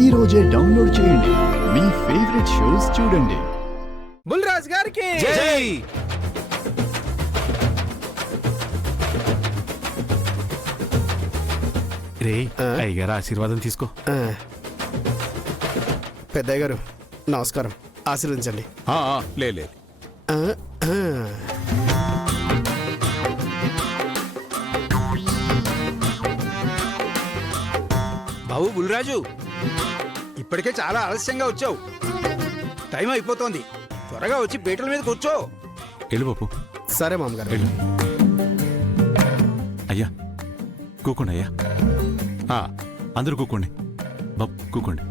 ఈ రోజే డౌన్లోడ్ చేయండి. మీ ఫేవరెట్ షోస్ చూడండి. బుల్రాజ్ గారికి జై. రే అయ్యగారు ఆశీర్వాదం తీసుకో. పెద్దయ్య గారు నమస్కారం, ఆశీర్వదించండి. లే బాబు బుల్రాజు, ఇప్పటికే చాలా ఆలస్యంగా వచ్చావు. టైం అయిపోతోంది. త్వరగా వచ్చి పీటల మీద కూర్చో. వెళ్ళు బాపు. సరే మామగారు. వెళ్ళు. అయ్యా కూకోండి. అయ్యా అందరూ కూకోండి. బాబు కూకోండి.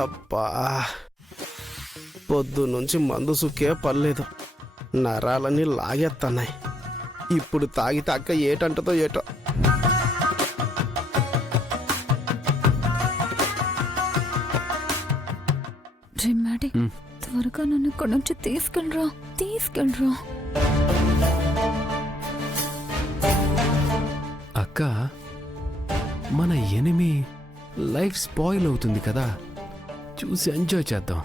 అబ్బా, పొద్దు నుంచి మందు సుక్కే పర్లేదు, నరాలన్నీ లాగేస్తున్నాయి. ఇప్పుడు తాగితే అక్క ఏటంటదో ఏటో. త్వరగా నన్ను ఇక్కడ నుంచి తీసుకెళ్ళరా. అక్క, మన ఎనిమి లైఫ్ స్పాయిల్ అవుతుంది కదా, చూసి ఎంజాయ్ చేద్దాం.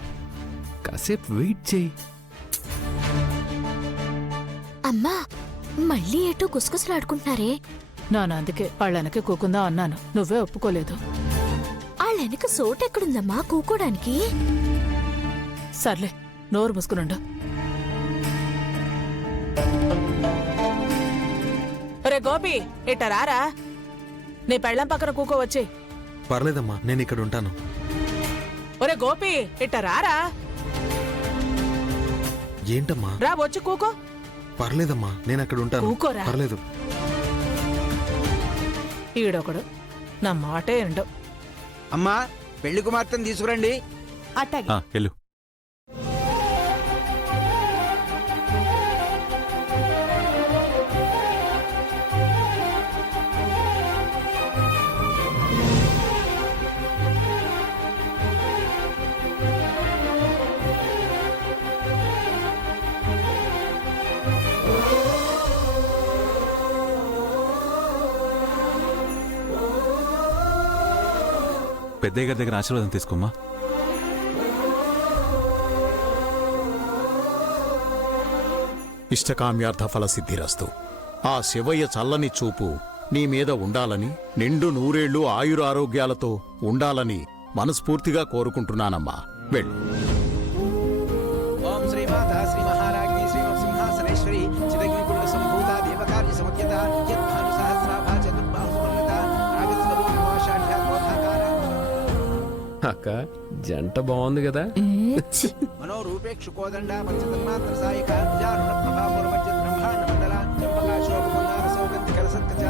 కాసేపు వెయిట్ చేయి. అమ్మా, మళ్ళీ ఏటో గుసగుసలాడుకుంటున్నారే. నాన్న అందుకే వాళ్ళెనకే కూకుందా అన్నాను, నువ్వే ఒప్పుకోలేదు. వాళ్ళెనక సోటు ఎక్కడుందమ్మా కూకోడానికి? సర్లే, నోరు మూసుకునుండు. రే గోపి, ఇట్ట రారా. నీ పెళ్ళం పక్కన కూకోవచ్చి. పర్లేదమ్మా, నేను ఇక్కడ ఉంటాను. ఒరే గోపి, ఇట్ట రారా. ఏంటమ్మా? రా వచ్చి కూకో. పర్లేదమ్మా, నేను అక్కడ ఉంటాను. కూకోరా. పర్లేదు. ఈడొకడు నా మాటే ఎండు. అమ్మా, పెళ్లి కుమార్తెను తీసుకురండి. అట్టాగి వెళ్ళు. పెద్దయ్య గారి దగ్గర ఆశీర్వాదం తీసుకోమ్మా. ఇష్టకామ్యార్థ ఫల సిద్ధిరస్తు. ఆ శివయ్య చల్లని చూపు నీ మీద ఉండాలని, నిండు నూరేళ్లు ఆయురారోగ్యాలతో ఉండాలని మనస్ఫూర్తిగా కోరుకుంటున్నానమ్మా. వెళ్ళు. ఓం శ్రీమాతా శ్రీ మహారాజ్ఞి శ్రీ సింహాసనేశ్వరి చిదగ్నికుల సంభూత దేవకార్య సమఖ్యత యద్భాను సహస్రాభా చతుర్బాహు సమన్విత నాగస్వరూప మోషాఢ్య క్రోధాకార. అక్క, జంట బాగుంది కదా. మనోరూపేక్షు కోదండ పంచతన్మాత్ర సాయక జారుణ ప్రభాపురమధ్య బ్రహ్మాండ మండల చంపకా శోభ మందార సౌగంధి కలసత్కచ